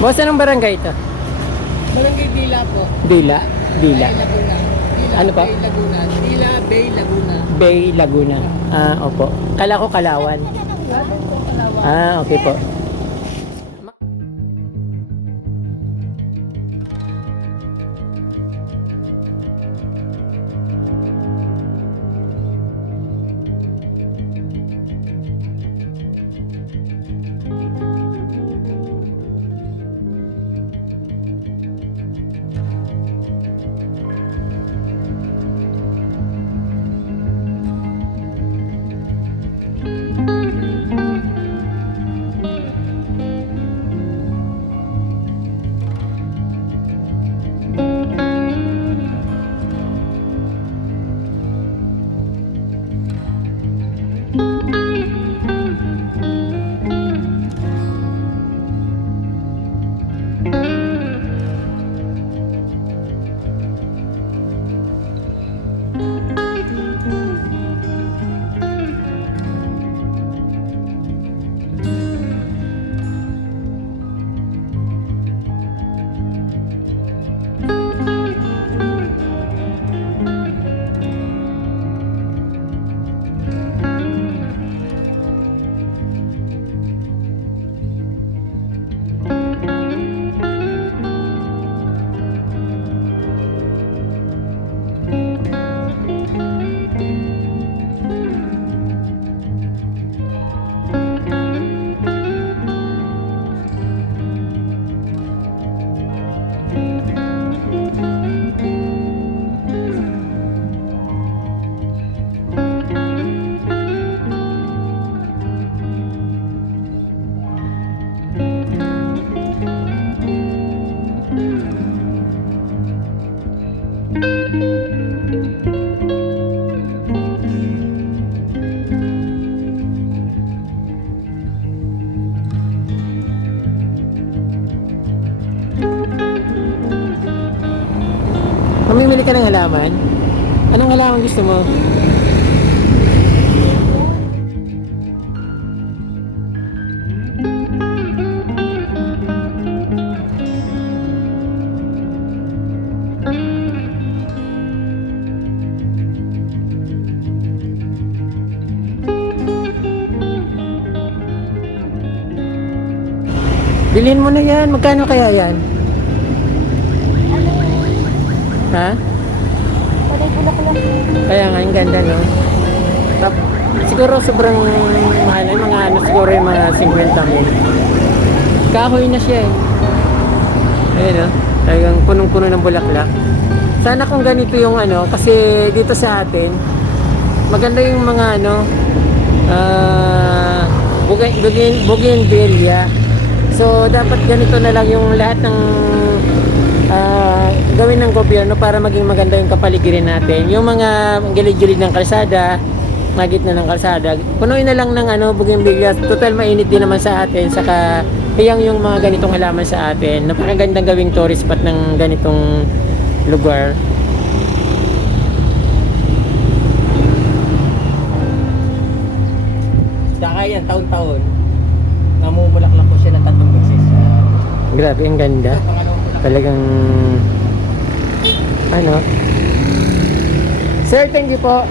Boss, anong barangay ito? Barangay Dila po. Dila? Dila. Bay, Laguna. Dila, Ano pa? Bay, Laguna. Dila, Bay, Laguna. Bay, Laguna. Ah, opo. Kala ko Kalawan. Ah, okay po. Mamimili ka ng halaman? Anong halaman gusto mo? Bilhin mo na yan. Magkano kaya yan? Ha? Kaya nga, yung ganda, no? Siguro sobrang mahal. Mga ano, siguro yung mga 50 mil. Kahoy na siya eh. Ayun, no? Talagang punong-puno ng bulaklak. Sana kung ganito yung ano, kasi dito sa atin, maganda yung mga ano, Bougainvillea. So, dapat ganito na lang yung lahat ng gawin ng gobyerno para maging maganda yung kapaligiran natin. Yung mga gilid-gilid ng kalsada, magitna ng kalsada, punuin na lang ng ano, Bougainvillea. Total mainit din naman sa atin, saka hiyang yung mga ganitong halaman sa atin. Napakagandang gawing tourist spot ng ganitong lugar. Saka yan, taon-taon. Namulaklak ko siya ng 3 beses. Grabe, ang ganda. Talagang ano. Sir, thank you po.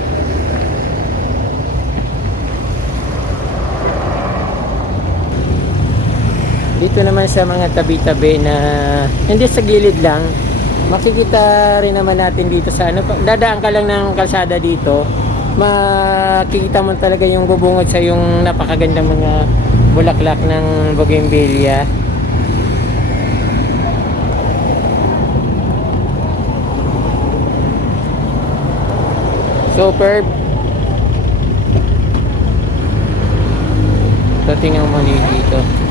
Dito naman sa mga tabi-tabi na hindi sa gilid lang, makikita rin naman natin dito sa ano, dadaan ka lang ng kalsada dito, makikita mo talaga yung bubungod sa yung napakagandang mga bulaklak ng Bougainvillea. Superb. So, tingnan mo dito.